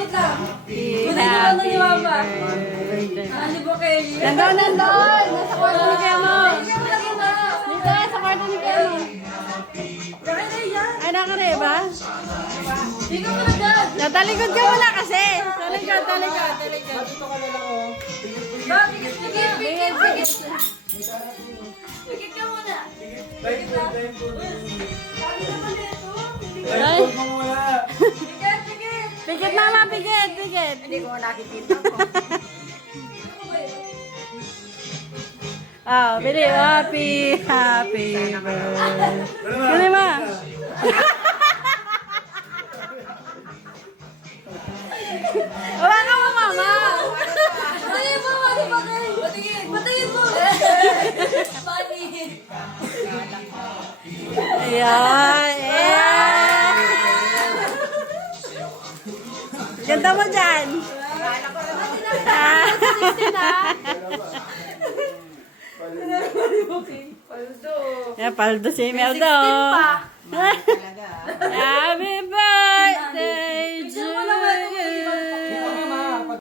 wait lang. Happy Buti naman na ni Mama. birthday. Ano ba kayo? Nandun! Nasa kwarto ni Kemo. Ikaw mo lang na. Dito, sa kwarto ni Kemo. Bakit na yan? Ay, nakare ba? Ikaw mo lang dyan. Natalikod ka muna kasi. Talikod. Ba, pikit. Pikit ka muna. Pikit na. Sabi naman ito. Ay, Pikit. pikit mama, pikit. Hindi ko nakikita ko. Bili, happy birthday. Bili ma. Hawakan mo, mama. Patingin mo, Patingin mo. Funny. Ayan. Ganda mo dyan. Paldo. Paldo si Meldo. 16 pa. Ah,